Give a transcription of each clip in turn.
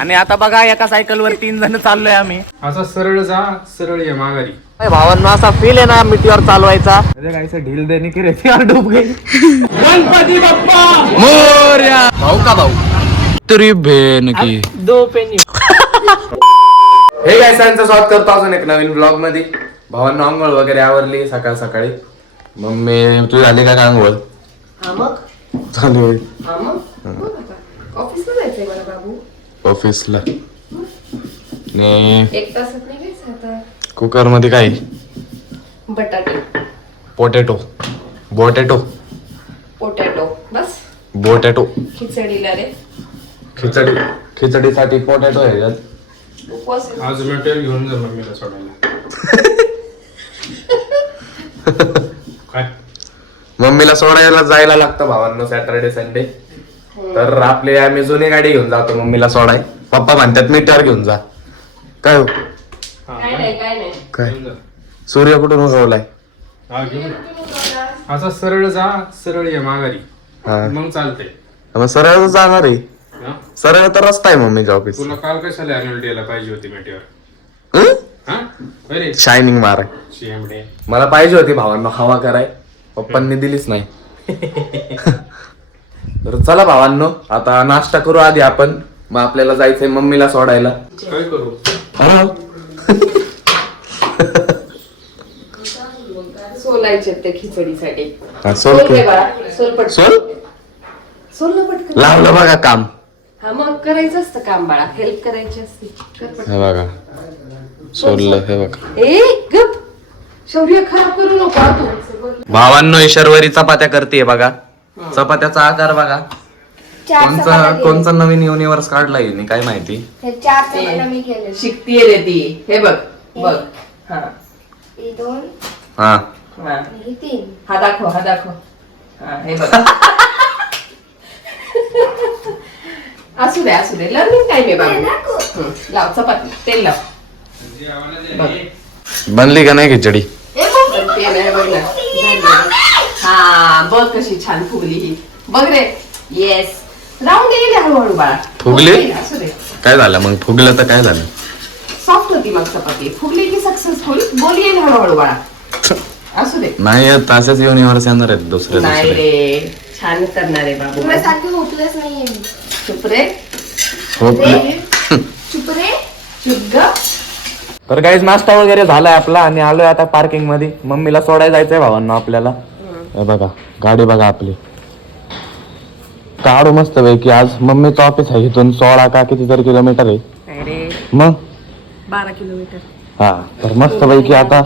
आणि आता बघा एका सायकलवर 3 जण चाललोय आम्ही. असा सरळ जा सरळ ये माघारी. भावांनो असा फील आहे ना मिटीवर चालवायचा. अरे काय ढील देणे की रेती और डूब गई. गणपती बाप्पा मोरया. भाऊ का भाऊ तरी बहन की दो पेनी. हे गाइस त्यांचं स्वागत करतो अजून एक नवीन ब्लॉग मध्ये. भावांनो आंघोळ वगैरे आवरली सकाळ सकाळी. मम्मी तू झाली का आंघोळ? झाली. ऑफिसला जायचंय मला बाबू. ऑफिसला एक तासात निघायचं आता. कुकर मध्ये काय? बटाटे पोटॅटो बोटॅटो पोटॅटो बस. बोटॅटो खिचडीला रे. खिचडीसाठी पोटॅटो आहे यात. उपवास आहे. आज मटेरियल घेऊन जा मम्मीला सोडायला. काय मम्मीला सोडायला जायला लागतं भावांनो सॅटर्डे संडे. तर आपली आम्ही जुनी गाडी घेऊन जातो मम्मीला सोडाय. पप्पा म्हणतात मीटर घेऊन जा. काय हो? काय नाही काय सूर्य कुठून उगवलाय? हा घेऊन जा. असा सरळ जा सरळ ये माघारी. हा मग चालतंय. मग सरळ जाणार आहे. हा? सरळ तर रस्ता आहे मम्मीच्या ऑफिस. तुला काल कशाला अॅन्युअल डे ला पाहिजे होती मेटीवर? हा अरे शायनिंग माराय शेमडे. मला पाहिजे होती भावांनो हवा कराय. पप्पांनी दिलीच नाही. तर चला भावांनो आता नाश्ता करू आधी आपण. मग आपल्याला जायचंय मम्मीला सोडायला. काय करू? सोलायचे ते खिचडीसाठी. सोल सोल रे बाळा. सोल पटकन. सोल ना पटकन. लावलं बघा काम. हा मग करायचं असतं काम बाळा. हेल्प करायची असते. कर पटकन. हे बघा सोललं हे बघा. ए गप. शौर्य खराब करू नको तू. भावांनो ईश्वरी चपात्या करते बघा. चपात्याचा आकार बघा. कोणचा नवीन युनिव्हर्स काढलाय हिने काय माहिती. शिकतीये रे ती. हे बघ बघ. हा हा हा दाखव हा दाखव. हा हे बघ. असू दे लर्निंग टाइम आहे बाबू. लाव चपाती तेल लाव. बनली का नाही खिचडी? तेल आहे बघ ना. हा बघ कशी छान फुगली ही. बघ रे. येस राहून गेली हळूहळू बाळा. फुगली? असू दे. काय झालं मग? फुगलं तर काय झालं? सॉफ्ट होती मग चपाती. फुगली की सक्सेसफुल. बोल येईल हळूहळू बाळा. असू दे. नाही तसेच युनिव्हर्स येणार आहेत दुसरे नाही दुसरे. रे छान करणार आहे बाबू. चुप रे. चुप रे. चुप ग. तर काहीच नाश्ता वगैरे झालाय आपला आणि आलोय आता पार्किंग मध्ये. मम्मीला सोडायला जायचंय भावांना आपल्याला. हे बघा गाडी बघा आपली. काढू मस्त पैकी. आज मम्मीचं ऑफिस आहे इथून 16 का कितीतरी किलोमीटर आहे. मग 12 किलोमीटर. हा तर मस्त पैकी आता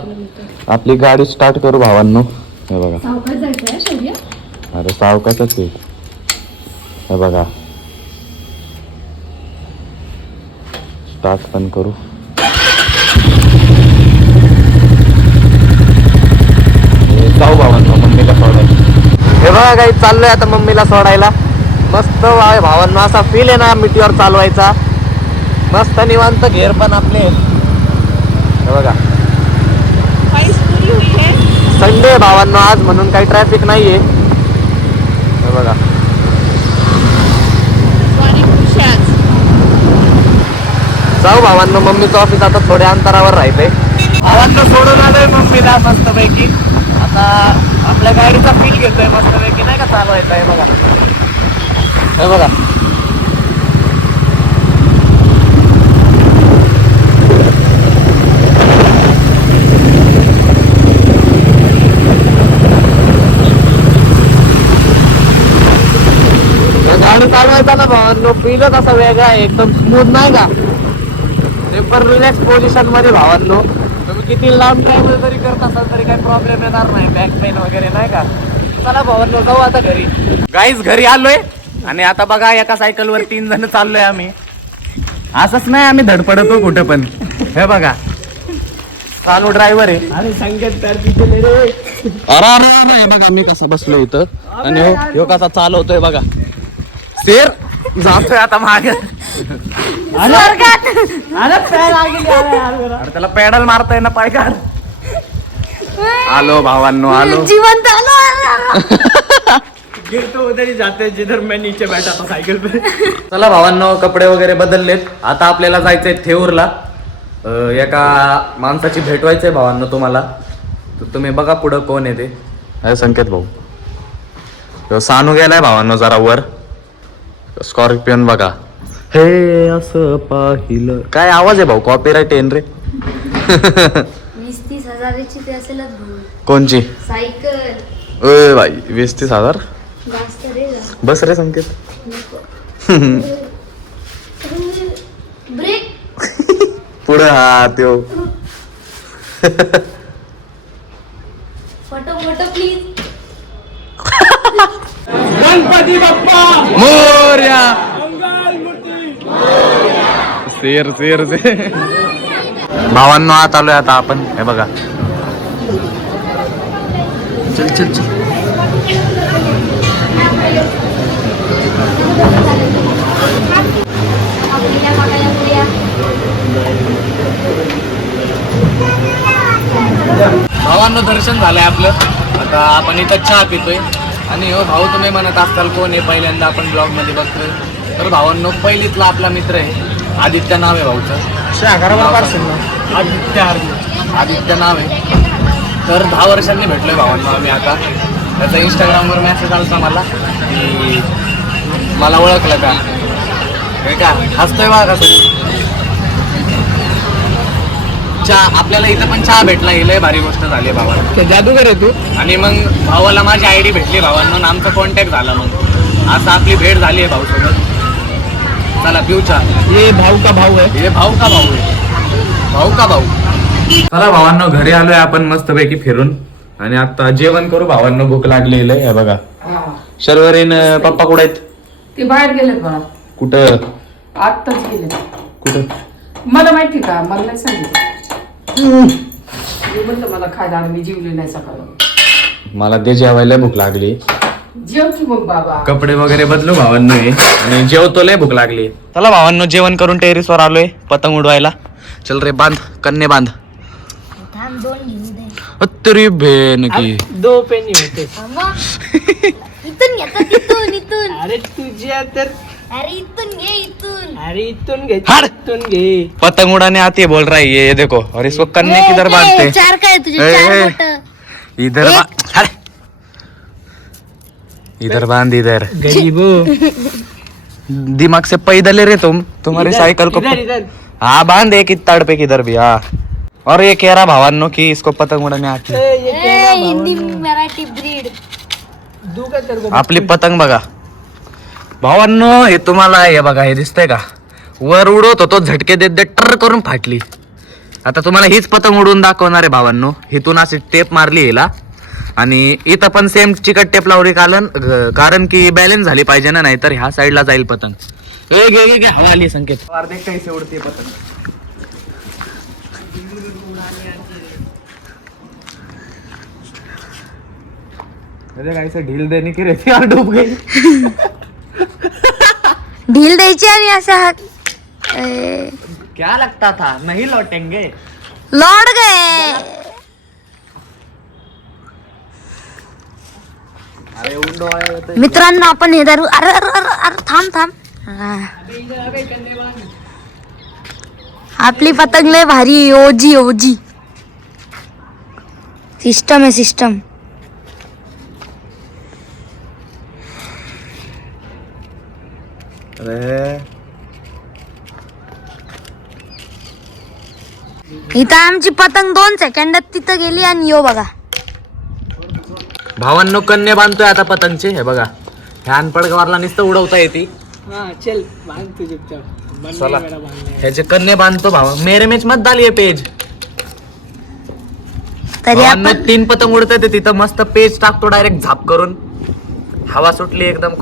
आपली गाडी स्टार्ट करू भावांनो. हे बघा सावकाश जायचंय शौर्य. अरे सावकाशच आहे. हे बघा स्टार्ट पण करू. जाऊ भावांनो मम्मीला सोडायला. हे बघा काही चाललोय आता मम्मीला सोडायला. मस्त आहे भावांनो असा फील आहे ना मिटीवर चालवायचा. मस्त निवांत घेर पण आपले. हे बघा संडे भावांनो आज म्हणून काही ट्रॅफिक नाहीये. हे बघा जाऊ भावांनो मम्मीचं ऑफिस आता थोड्या अंतरावर राहतंय. भावांनो सोडून आलोय मम्मीला मस्त पैकी. आता आपल्या गाडीचा फील घेतोय मस्त पैकी नाही का चालवायचा. हे बघा हे बघा गाडी चालवायचा ना भावांनो फीलच असा वेगळा आहे. एकदम स्मूथ नाही का. पेपर रिलॅक्स पोझिशन मध्ये भावांनो. तुम्ही किती लांब ट्रॅव्हल जरी करत असाल तरी काही प्रॉब्लेम येणार नाही. बॅक पेन वगैरे नाही का. चला भावांनो जाऊ आता घरी. गाईज घरी आलोय आणि आता बघा एका सायकलवर 3 जण चाललोय आम्ही. असंच नाही आम्ही धडपडतो कुठं पण. हे बघा चालू ड्रायव्हर आहे. अरे बघा मी कसा बसलो इथं आणि ह्यो कसा चालवतोय बघा. शेर जातोय आता मागे. अरे त्याला पेडल मारताय ना पाय काढ. आलो भावांनो आलो. जिवंत आलो. गिर तो उधर ही जाते जिधर मैं नीचे बैठा था सायकल पे. चला भावांनो, कपडे वगैरे बदललेत. आता आपल्याला जायचंय थेऊरला. एका माणसाची भेट व्हायचंय भावांनो तुम्हाला. तर तुम्ही बघा पुढं कोण आहे ते. अरे संकेत भाऊ. तो सानू गेलाय भावांनो जरा वर. स्कॉर्पियन बघा. हे असं पाहिलं. काय आवाज आहे भाऊ? कॉपीराईट येईन रे. 20-30 हजाराची ते असेलच भाऊ. कोणची? सायकल. ओय बाई, 20-30 हजार. जास्त रे जा. बस रे संकेत. ब्रेक. पुढं हा त्यो. Photo please. गणपती बाप्पा मोरया. मंगल मूर्ती. शेर शेर शेर. भावांनो आत आलोय आता आपण. हे बघा. चल चल चल. भावांनो दर्शन झालंय आपलं. आता आपण इथं चहा पितोय. आणि हो भाऊ, तुम्ही म्हणत असताल कोण आहे, पहिल्यांदा आपण ब्लॉग मध्ये बघतोय. तर भावांनो, पहिलीतला आपला मित्र आहे आदित्य, नाव आहे भाऊचं. आदित्य नाव आहे. तर 10 वर्षांनी भेटलोय भावांनो आम्ही आता. त्याचा इंस्टाग्रामवर मेसेज आलता मला की मला ओळखलं का, हे का हसतोय बघा कसं. चहा आपल्याला इथं पण चहा भेटला, ही लय भारी गोष्ट झाली भावाला. जादूगर आहे तू. आणि मग भावाला माझी आयडी भेटली भावांना, आमचा कॉन्टॅक्ट झाला. मग असं आपली भेट झाली आहे भाऊसोबत. चला पिऊ चहा. ये भाऊ का भाऊ आहे. हे भाऊ का भाऊ आहे. भाऊ का भाऊ. चला भावांनो, घरी आलोय आपण मस्तपैकी फिरून. आणि आता जेवण करू भावांनो, भूक लागलेली आहे. बघा शर्वरीन पप्पा कुठं आहेत? ते बाहेर गेलेत मला. कुठं? आत्ताच गेले. कुठं? मला माहिती का, मला नाही सांगितलं. मी म्हणलं मला खायला, मी जीवले नाही सकाळ. मला ते जेवायला भूक लागली. जेव की मग बाबा. कपडे वगैरे बदलू भावांनो हे. आणि जेवतो, लय भूक लागली. चला भावांनो, जेवण करून टेरिसवर आलोय पतंग उडवायला. चल रे बांध, कन्ने बांध. थांब 2 घेऊ दे. तरी भेन की 2 पेनी होते. इथून घेतात, इथून. अरे तुझ्या तर. अरे इथून घे, इथून. अरे इथून घे, हाड. इथून घे. पतंग उड़ाने आती है बोल रहा है ये देखो. और इसको कन्ने किधर बांधते? 4 काय तुझे ए, 4 ए. बोट. इधर हट. इधर बांध इधर. गरीबो. दिमाग से पैदल रे तुम. तुम्हारी साइकिल को इधर. हाँ बांध एक ताड़ पे किधर भी. हाँ. और ये कह रहा भावानो की इसको पतंग उड़ाने आती है. ए, हिंदी मराठी ब्रीड. दू का तेरे को. आपली पतंग बघा भावांनो. हे तुम्हाला हे बघा, हे दिसतंय का, वर उडवत होतो, झटके देत देत टर करून फाटली. आता तुम्हाला हीच पतंग उडवून दाखवणार आहे भावांनो. हिथून अशी टेप मारली हिला. आणि इथं पण सेम चिकट टेप लावली, कारण की बॅलन्स झाली पाहिजे ना, नाही तर ह्या साईडला जाईल पतंग. घे हवा आली संकेत. कैसे उडते पतंग. ऐसे ढील देने की रहती और डूब गई. ढील द्यायची आणि असं क्या लगता था नहीं लौटेंगे. लौट गए. मित्रांनो, आपण हे दारू. अरे अरे अरे अरे थांब. हा. आपली पतंग लय भारी. ओजी सिस्टम आहे, सिस्टम. इथं आमची पतंग 2 सेकंदात तिथं गेली आणि यो बघा. भावांनो, कन्या बांधतोय आता पतंगचे. हे बघा, ह्या अनपड गवारला नुसतं उडवता येते. हाँ चल बांध तुझे. चला ह्याचे कन्या बांधतो भावा. मेरे मेच मत डालिये पेज. तरी भावांनो, आपण 3 पतंग उडत आहे, तिथं मस्त पेज टाकतो डायरेक्ट झाप करून. हवा सुटली एकदम.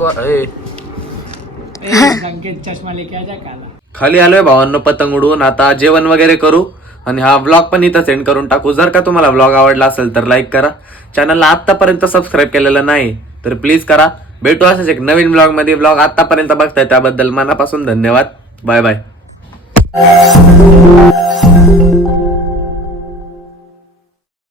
संकेत चष्मा लेके आजा काला. खाली आलोय भावांनो पतंग उडवून. आता जेवण वगैरे करू आणि हा व्लॉग पण इथं सेंड करून टाकू. जर का तुम्हाला व्लॉग आवडला असेल तर लाईक करा. चॅनलला आतापर्यंत सबस्क्राईब केलेलं नाही तर प्लीज करा. भेटू असंच एक नवीन ब्लॉग मध्ये. ब्लॉग आतापर्यंत बघताय त्याबद्दल मनापासून धन्यवाद. Bye bye.